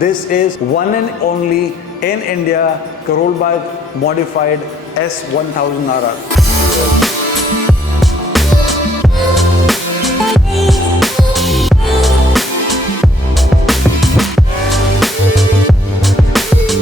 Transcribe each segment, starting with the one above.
This is one and only in India Karol Bagh modified S1000RR.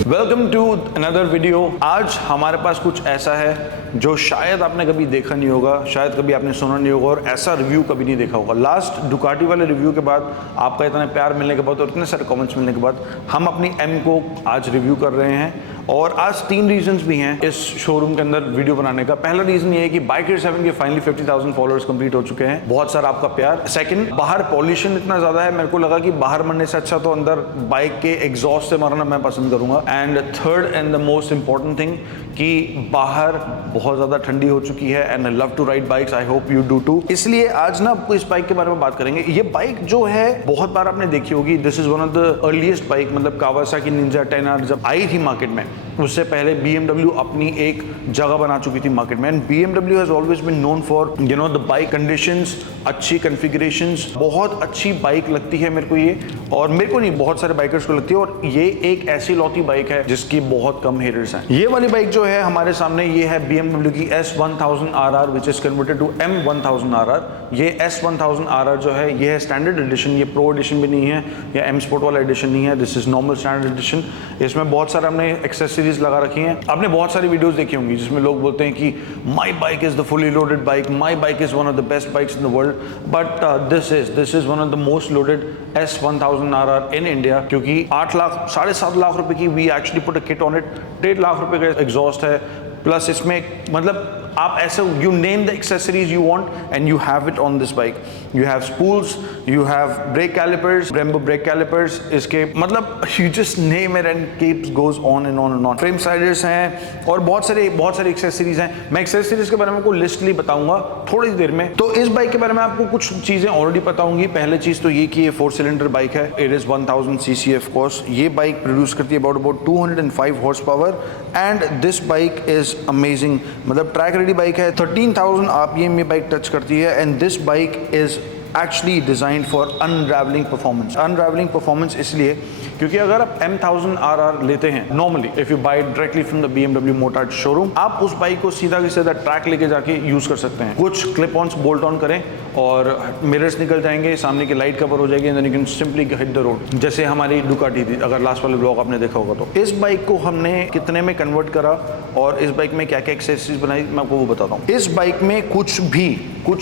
Welcome to another video. आज हमारे पास कुछ ऐसा है जो शायद आपने कभी देखा नहीं होगा, शायद कभी आपने सुना नहीं होगा और ऐसा रिव्यू कभी नहीं देखा होगा। लास्ट डुकाटी वाले रिव्यू के बाद, आपका इतना प्यार मिलने के बाद और इतने सारे कमेंट्स मिलने के बाद हम अपनी M को आज रिव्यू कर रहे हैं। और आज 3 रीजंस भी हैं इस शोरूम के अंदर वीडियो बनाने का। पहला रीजन ये है कि बाइकर 7 के फाइनली 50,000 फॉलोअर्स कंप्लीट हो चुके हैं। बहुत सारा आपका प्यार। सेकंड, बाहर पॉल्यूशन इतना ज्यादा है, मेरे को लगा कि बाहर मरने से अच्छा तो अंदर बाइक के एग्जॉस्ट से मरना मैं पसंद करूंगा। And third and the most important thing कि बाहर बहुत ज्यादा ठंडी हो चुकी है and I love to ride bikes, I hope you do too. इसलिए आज ना आपको इस बाइक के बारे में बात करेंगे। ये बाइक जो है बहुत बार आपने देखी होगी, this is one of the earliest bike, मतलब कावासाकी निंजा 10R जब आई थी मार्केट में, उससे पहले BMW अपनी एक जगह बना चुकी थी मार्केट में। And BMW has always been known for you know the bike conditions, अच्छी कॉन्फ़िगरेशंस, बहुत अच्छी बाइक लगती है मेरे को ये, और मेरे को नहीं, बहुत सारे बाइकर्स को लगती है। और ये एक ऐसी लौती बाइक है जिसकी बहुत कम हेटर्स हैं। ये वाली बाइक जो है हमारे सामने, ये है BMW की S1000RR which is converted to M1000RR। ये S1000RR जो है ये है स्टैंडर्ड एडिशन, ये प्रो एडिशन भी नहीं है या M स्पोर्ट वाला एडिशन नहीं है, this is normal standard addition. इसमें बहुत सारा हमने एक्सेसरीज लगा रखी हैं। आपने बहुत सारी वीडियोस देखी होंगी जिसमें लोग बोलते हैं कि my bike is the fully loaded bike, my bike is one of the best bikes in the world, but this is one of the most loaded S1000RR in India, क्योंकि 8 लाख 7.5 लाख रुपए की we actually put a kit on it. 1.5 lakh रुपए का exhaust है, plus इसमें मतलब आप ऐसे you name the accessories you want and you have it on this bike. You have spools, you have brake calipers, Brembo brake calipers, इसके मतलब you just name it and keeps goes on and on and on. Frame sliders हैं और बहुत सारी accessories हैं। मैं accessories के बारे में आपको लिस्टली बताऊंगा थोड़ी देर में। तो इस बाइक के बारे में आपको कुछ चीजें ऑलरेडी पता होंगी। पहले चीज तो ये कि ये 4 सिलेंडर बाइक है। It is 1000 cc of course. ये बाइक प्रोड्यूस करती है about 205 horse power and this bike is amazing, मतलब ट्रैक रेडी बाइक है। 13,000 RPM ये बाइक टच करती है and this bike is actually designed for unravelling performance. Unravelling performance इसलिए क्योंकि अगर आप M1000RR लेते हैं normally, if you buy directly from the BMW motors showroom, आप उस बाइक को सीधा की सीधा ट्रैक लेके जाके यूज कर सकते हैं। कुछ क्लिप ऑन्स बोल्ट ऑन करें और मिरर्स निकल जाएंगे, सामने की लाइट कवर हो जाएगी and then you can simply hit the road, जैसे हमारी डुकाटी थी। अगर लास्ट वाले ब्लॉग आपने देखा होगा तो इस बाइक को हमने कितने में कन्वर्ट करा और इस बाइक में क्या क्या एक्सेसरीज बनाई, मैं आपको वो बताता हूँ। इस बाइक में कुछ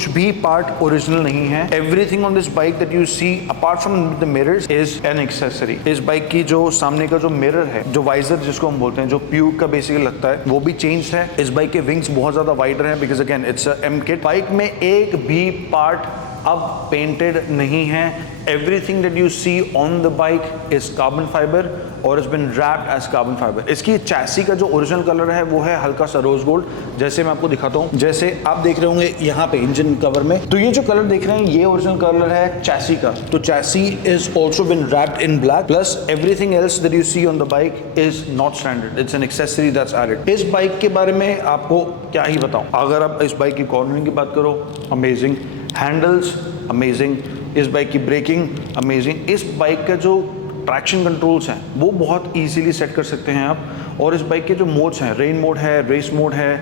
भी पार्ट ओरिजिनल नहीं है। Everything on this bike that you see apart from the mirrors is an accessory. इस बाइक की जो सामने का जो मिरर है, जो वाइजर जिसको हम बोलते हैं, जो प्यूक का बेसिकली लगता है, वो भी चेंज है। इस बाइक के विंग्स बहुत ज्यादा वाइडर हैं because again it's M kit. Bike में एक भी पार्ट अब पेंटेड नहीं है। Everything that you see on the bike is carbon fiber और it's been wrapped as carbon fiber। इसकी चैसी का जो ओरिजिनल कलर है वो है हल्का सा रोज गोल्ड, जैसे मैं आपको दिखाता हूँ। जैसे आप देख रहे होंगे यहाँ पे इंजन कवर में, तो ये जो कलर देख रहे हैं ये ओरिजिनल कलर है चैसी का। तो chassis is also been wrapped in black, plus everything else that you see on the bike is not standard, it's an accessory that's added। इस बाइक के बारे में आपको क्या ही बताऊँ। अगर आप इस बाइक की कॉर्नरिंग की बात करो, अमेजिंग। Handles amazing. इस बाइक की ब्रेकिंग अमेजिंग। इस बाइक का जो ट्रैक्शन कंट्रोल्स हैं वो बहुत इजीली सेट कर सकते हैं आप। और इस बाइक के जो मोड्स हैं, रेन मोड है, रेस मोड है,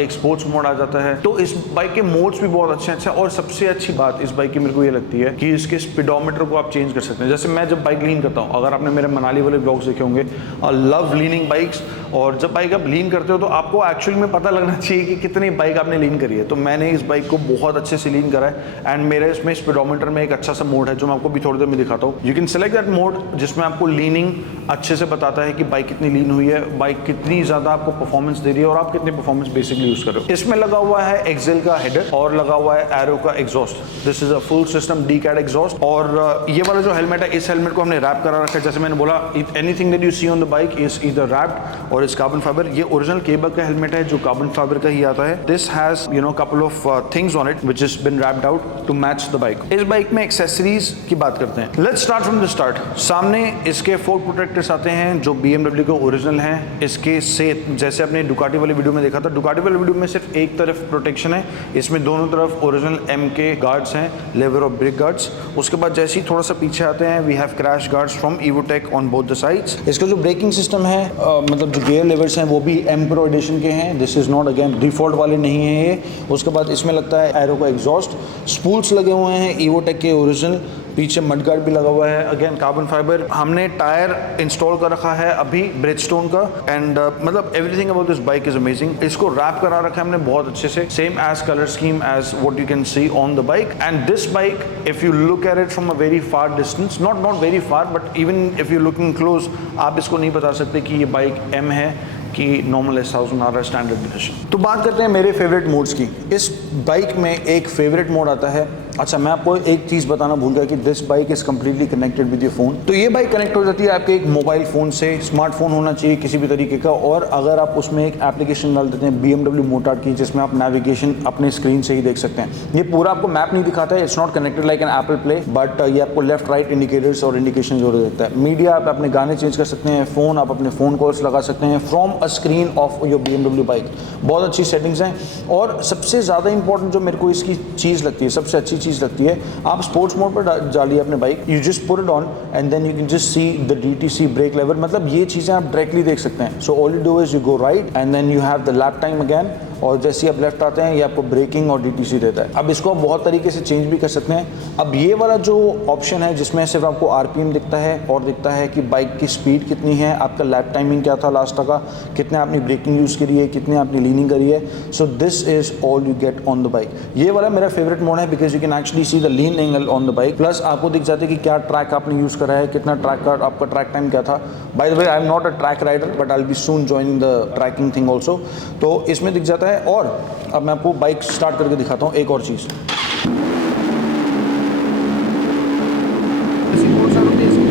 एक स्पोर्ट्स मोड आ जाता है। तो इस बाइक के मोड्स भी बहुत अच्छे हैं। और सबसे अच्छी बात इस बाइक की मेरे को ये लगती है कि इसके स्पीडोमीटर को आप चेंज कर सकते हैं। जैसे मैं जब बाइक लीन करता हूँ, अगर आपने मेरे मनाली वाले ब्लॉग्स देखे होंगे, लव लीनिंग बाइक्स, और जब बाइक आप लीन करते हो तो आपको एक्चुअली में पता लगना चाहिए कि कितनी बाइक आपने लीन करी है। तो मैंने इस बाइक को बहुत अच्छे से लीन करा है एंड मेरे इसमें स्पीडोमीटर में एक अच्छा सा मोड है जो मैं आपको भी थोड़ी देर में दिखाता हूँ। You can select that mode जिसमें आपको लीनिंग अच्छे से बताता है कि बाइक कितनी लीन हुई है, बाइक कितनी ज्यादा आपको परफॉर्मेंस दे रही है और आप कितनी परफॉर्मेंस बेसिकली यूज कर रहे हो। इसमें लगा हुआ है एक्सेल का हेडर और लगा हुआ है एरो का exhaust. This is a full system D-cat exhaust. और ये वाला जो हेलमेट है, इस हेलमेट को हमने रैप करा रखा है। जैसे मैंने बोला, anything that you see on the bike is either wrapped or is carbon fibre. ये ओरिजिनल केबल का हेलमेट है जो कार्बन फाइबर का ही आता है। This has you know couple of things on it which has been wrapped out to match the bike. इस bike में एक्सेसरीज की बात करते हैं। Let's start from the start. सामने सामने इसके फोक प्रोटेक्टर्स आते हैं जो BMW के ओरिजिनल हैं। इसके से जैसे आपने डुकाटी वाली वीडियो में देखा था, डुकाटी वाली वीडियो में सिर्फ एक तरफ प्रोटेक्शन है, इसमें दोनों तरफ ओरिजिनल M के गार्ड्स हैं, लेवर और ब्रेक गार्ड्स। उसके बाद जैसे ही थोड़ा सा पीछे आते हैं, we have crash guards from Evotech on both the sides. इसका जो ब्रेकिंग सिस्टम है मतलब जो गियर लेवर्स हैं वो भी M Pro एडिशन के हैं। This is not again default वाले नहीं है ये। उसके बाद इसमें लगता है एरो का एग्जॉस्ट, स्पूल्स लगे हुए हैं Evotech के ओरिजिनल, पीछे मडगार्ड भी लगा हुआ है, अगेन कार्बन फाइबर। हमने टायर इंस्टॉल कर रखा है अभी ब्रिजस्टोन का, एंड मतलब everything about this bike is amazing. इसको रैप करा रखा है हमने बहुत अच्छे से, same as colour scheme as what you can see on the bike. And this bike if you look at it from a very far distance, not very far but even if you looking close, आप इसको नहीं बता सकते कि ये bike M है कि normal S1000 standard addition. तो बात करते हैं मेरे फेवरेट मोड्स की। इस बाइक में एक फेवरेट मोड आता है, अच्छा मैं आपको एक चीज़ बताना भूल गया कि this bike is completely connected with your phone. तो ये बाइक कनेक्ट हो जाती है आपके एक मोबाइल फ़ोन से, स्मार्टफोन होना चाहिए किसी भी तरीके का, और अगर आप उसमें एक एप्लीकेशन डाल देते हैं BMW मोटार्ड की, जिसमें आप नेविगेशन अपने स्क्रीन से ही देख सकते हैं। ये पूरा आपको मैप नहीं दिखाता है, it's not connected like an apple play, but ये आपको लेफ्ट राइट इंडिकेटर्स और इंडिकेशन जो देता है। मीडिया आप अपने गाने चेंज कर सकते हैं, फ़ोन आप अपने फ़ोन कॉल्स लगा सकते हैं from a screen of your BMW bike. बहुत अच्छी सेटिंग्स हैं, और सबसे ज़्यादा इंपॉर्टेंट जो मेरे को इसकी चीज़ लगती है, सबसे अच्छी चीज़ लगती है, आप स्पोर्ट्स मोड पर डालिए अपने bike, you just put it on and then you can just see the DTC brake lever, मतलब ये चीज़ें आप डायरेक्टली देख सकते हैं। So all you do is you go right and then you have the lap time again, और जैसे आप लेफ्ट आते हैं ये आपको ब्रेकिंग और DTC देता है। अब इसको आप बहुत तरीके से चेंज भी कर सकते हैं। अब ये वाला जो ऑप्शन है जिसमें सिर्फ आपको RPM दिखता है और दिखता है कि बाइक की स्पीड कितनी है, आपका लैप टाइमिंग क्या था लास्ट का, कितने आपने ब्रेकिंग यूज़ करी है, कितने आपने लीनिंग करी है। So this is all you get on the bike. ये वाला मेरा फेवरेट मोड है because you can actually see the lean angle on the bike, plus आपको दिख जाता है कि क्या ट्रैक आपने यूज़ करा है, कितना ट्रैक का आपका ट्रैक टाइम क्या था। By the way I am not a track rider but I will be soon joining the tracking thing also, तो इसमें दिख जाता है। और अब मैं आपको बाइक स्टार्ट करके दिखाता हूँ एक और चीज़।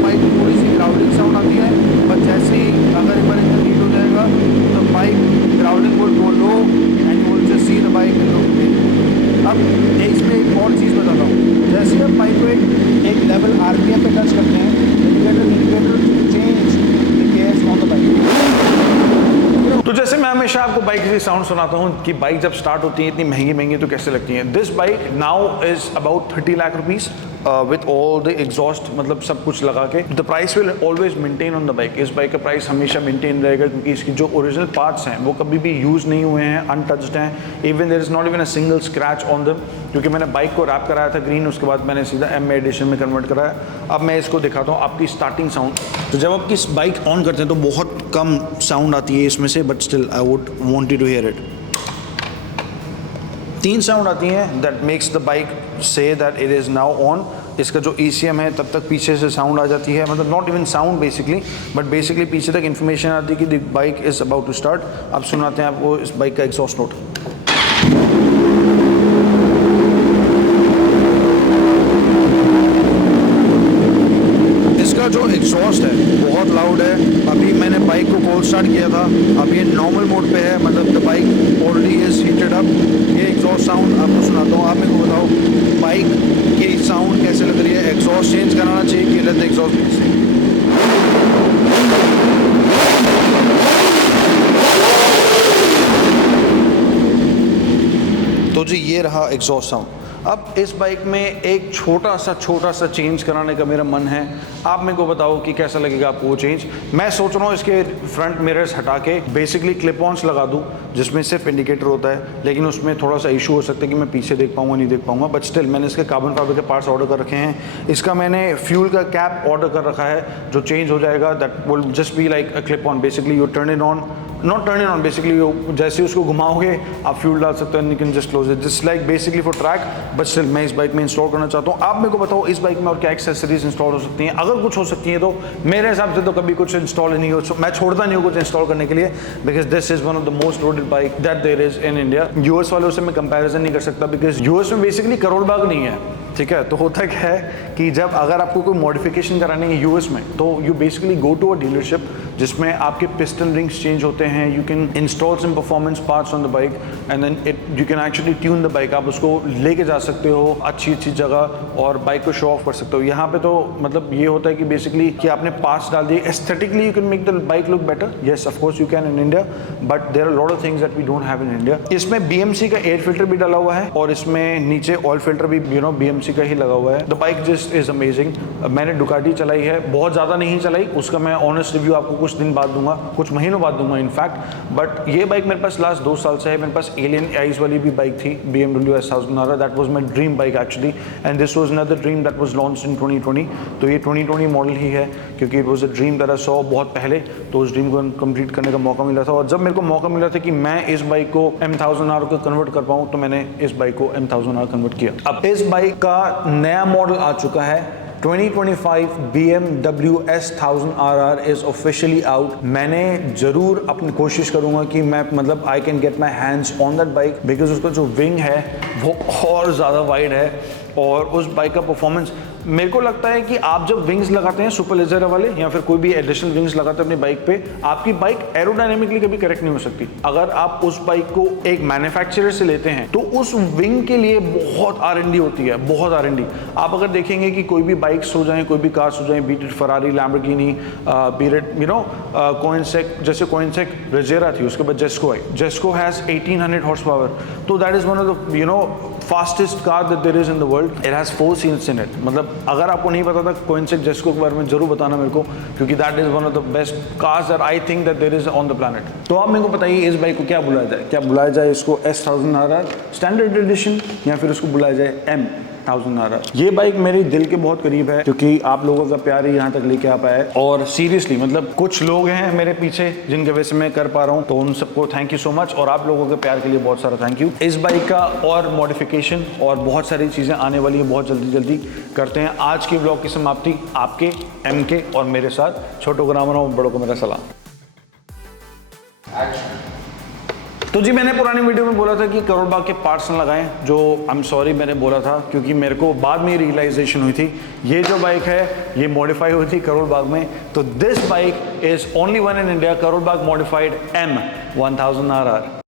बाइक थोड़ी सी ग्राउंडिंग साउंड आती है, बट जैसे ही अगर एक बार इंजन हीट हो जाएगा तो bike grounding would go low and you will just see the bike in. अब इसमें एक और चीज़ बताता हूँ, जैसे आप बाइक को एक लेवल RPM पे टच करते हैं, indicator change the gears on the bike. तो जैसे मैं हमेशा आपको बाइक की साउंड सुनाता हूँ कि बाइक जब स्टार्ट होती है इतनी महंगी महंगी तो कैसे लगती हैं। This bike now is about 30 lakh rupees with all the exhaust, मतलब सब कुछ लगा के। The price will always maintain on the bike. इस बाइक का प्राइस हमेशा मेंटेन रहेगा क्योंकि इसकी जो ओरिजिनल पार्ट्स हैं वो कभी भी यूज़ नहीं हुए हैं, अनटच्ड हैं। Even there is not even a single scratch on them, क्योंकि मैंने बाइक को रैप कराया था ग्रीन, उसके बाद मैंने सीधा M एडिशन में कन्वर्ट कराया। अब मैं इसको दिखाता हूँ आपकी स्टार्टिंग साउंड। तो जब आप इस बाइक ऑन करते हैं तो बहुत कम साउंड आती है इसमें से, but still I would want you to hear it. 3 sound आती हैं that makes the bike say that it is now on. इसका जो ECM है तब तक पीछे से साउंड आ जाती है, मतलब not even sound basically, but basically पीछे तक इन्फॉर्मेशन आती है कि the bike is about to start. अब सुनाते हैं आपको इस बाइक का एग्जॉस्ट नोट। इसका जो एग्जॉस्ट है बहुत लाउड है। अभी मैंने बाइक को कोल्ड स्टार्ट किया था, अब ये नॉर्मल मोड पे है, मतलब the bike already is heated up. ये एग्जॉस्ट साउंड आपको सुनाता हूँ, आप मेरे को बताओ बाइक की साउंड कैसे लग रही है। एग्जॉस्ट चेंज कराना चाहिए कि लेट द एग्जॉस्ट प्लीज। तो जी ये रहा एग्जॉस्ट साउंड। अब इस बाइक में एक छोटा सा चेंज कराने का मेरा मन है। आप मेरे को बताओ कि कैसा लगेगा आपको वो चेंज। मैं सोच रहा हूँ इसके फ्रंट मिरर्स हटा के बेसिकली क्लिप ऑन्स लगा दूँ जिसमें सिर्फ इंडिकेटर होता है, लेकिन उसमें थोड़ा सा इशू हो सकता है कि मैं पीछे देख पाऊँगा नहीं देख पाऊँगा, बट स्टिल मैंने इसके कार्बन फाइबर के पार्ट्स ऑर्डर कर रखे हैं। इसका मैंने फ्यूल का कैप ऑर्डर कर रखा है जो चेंज हो जाएगा, that will just be like a clip on. Basically U turn it on, not turn it on, basically जैसे उसको घुमाओगे आप फ्यूल डाल सकते हो, you can just close it, just like basically for track. But still मैं इस bike में install करना चाहता हूँ। आप मेरे को बताओ इस बाइक में और क्या एक्सेसरीज इंस्टॉल हो सकती हैं, अगर कुछ हो सकती है तो। मेरे हिसाब से तो कभी कुछ इंस्टॉल नहीं हो, मैं छोड़ता नहीं हूँ कुछ इंस्टॉल करने के लिए, because this is one of the most loaded bike that there is in India. US वालों से मैं कंपैरिजन नहीं कर सकता बिकॉज US में बेसिकली करोड़ बाग नहीं है, ठीक है। तो होता क्या है कि जब अगर आपको कोई मॉडिफिकेशन करानी है US में, तो you basically go to a dealership जिसमें आपके पिस्टन रिंग्स चेंज होते हैं, you can install some performance parts on the bike and then you can actually tune the bike. आप उसको लेके जा सकते हो अच्छी जगह और बाइक को शो ऑफ कर सकते हो। यहाँ पे तो मतलब ये होता है कि बेसिकली कि आपने पार्ट्स डाल दिए, aesthetically you can make the bike look better, yes of course you can in India, but there are lot of things that we don't have in India. इसमें BMC का एयर फिल्टर भी डाला हुआ है और इसमें नीचे ऑयल फिल्टर भी BMC का ही लगा हुआ है। The bike just is amazing. मैंने डुकाटी चलाई है, बहुत ज़्यादा नहीं चलाई, उसका मैं ऑनेस्ट रिव्यू आपको कुछ दिन बाद दूंगा, कुछ महीनों बाद दूंगा इनफैक्ट। बट ये बाइक मेरे पास लास्ट 2 साल से है। मेरे पास एलियन आइज वाली भी बाइक थी, BMW S1000 RR, that was my dream bike actually, and this was another dream that was launched in 2020। तो ये 2020 मॉडल ही है क्योंकि it was a dream that I saw बहुत पहले, तो उस ड्रीम को कंप्लीट करने का मौका मिला था। और जब मेरे को मौका मिला था कि मैं इस बाइक को M1000 RR को कन्वर्ट कर पाऊँ, तो मैंने इस बाइक को M1000 RR कन्वर्ट किया। अब इस बाइक का नया मॉडल आ चुका है 2025 BMW S1000 RR is officially out. मैंने जरूर अपनी कोशिश करूंगा कि मैं मतलब I can get my hands on that bike, because उसका जो विंग है वो और ज़्यादा वाइड है और उस बाइक का परफॉर्मेंस, मेरे को लगता है कि आप जब विंग्स लगाते हैं सुपर लेजर वाले या फिर कोई भी एडिशनल विंग्स लगाते हैं अपनी बाइक पे, आपकी बाइक एरोडायनेमिकली कभी करेक्ट नहीं हो सकती। अगर आप उस बाइक को एक मैन्युफैक्चरर से लेते हैं तो उस विंग के लिए बहुत R&D होती है, बहुत R&D। आप अगर देखेंगे कि कोई भी बाइक्स हो जाए, कोई भी कार्स हो जाए, beat it Ferrari, Lamborghini, beat it Koenigsegg, जैसे कोइनसेक रेजेरा थी, उसके बाद जेस्को आई, जेस्को हैज 1800 हॉर्स पावर, तो that is one of the fastest car that there is in the world. It has 4 seats in it. मतलब अगर आपको नहीं पता था कोइनसेक जेस्को के बारे में, जरूर बताना मेरे को, क्योंकि that is one of the best cars that I think that there is on the planet. तो आप मेरे को बताइए इस बाइक को क्या बुलाया जाए? क्या बुलाया जाए इसको S1000 RR स्टैंडर्ड एडिशन या फिर उसको बुलाया जाए M1000 RR? ये बाइक मेरे दिल के बहुत करीब है क्योंकि आप लोगों का प्यार ही यहाँ तक लेके आ पाया है। और सीरियसली मतलब कुछ लोग हैं मेरे पीछे जिनके वजह से मैं कर पा रहा हूँ, तो उन सबको थैंक यू सो मच, और आप लोगों के प्यार के लिए बहुत सारा थैंक यू। इस बाइक का और मॉडिफिकेशन और बहुत सारी चीज़ें आने वाली है, बहुत जल्दी करते हैं। आज की ब्लॉग की समाप्ति आपके MK और मेरे साथ। छोटों को राम राम, बड़ों को मेरा सलाम। तो जी मैंने पुरानी वीडियो में बोला था कि करोड़ बाग के पार्ट्स न लगाएं, जो आई एम सॉरी मैंने बोला था क्योंकि मेरे को बाद में रियलाइजेशन हुई थी ये जो बाइक है ये मॉडिफाई हुई थी करोड़ बाग में। तो this bike is only one in India, crore Bagh modified M1000 RR।